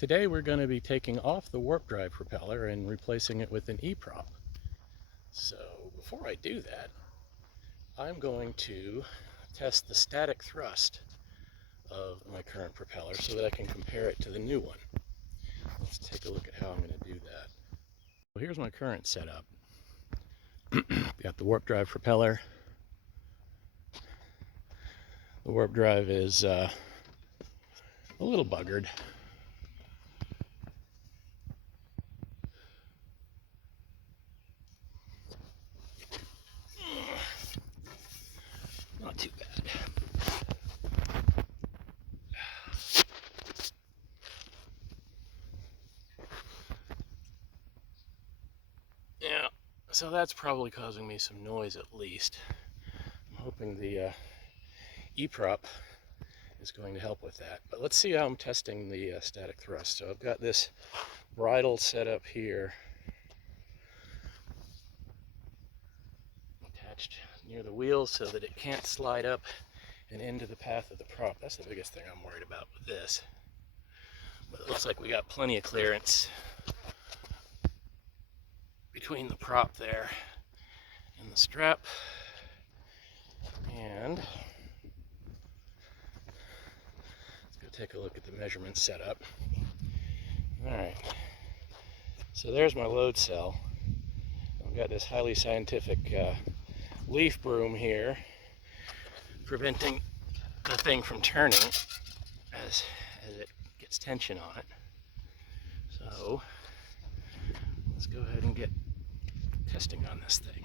Today we're going to be taking off the warp drive propeller and replacing it with an E-prop. So before I do that, I'm going to test the static thrust of my current propeller so that I can compare it to the new one. Let's take a look at how I'm going to do that. Well, here's my current setup. Got the warp drive propeller. The warp drive is a little buggered. Not too bad. Yeah, so that's probably causing me some noise at least. I'm hoping the E-prop is going to help with that. But let's see how I'm testing the static thrust. So I've got this bridle set up here, attached near the wheel so that it can't slide up and into the path of the prop. That's the biggest thing I'm worried about with this. But it looks like we got plenty of clearance between the prop there and the strap. And let's go take a look at the measurement setup. Alright, so there's my load cell. I've got this highly scientific leaf broom here preventing the thing from turning as it gets tension on it. So let's go ahead and get testing on this thing.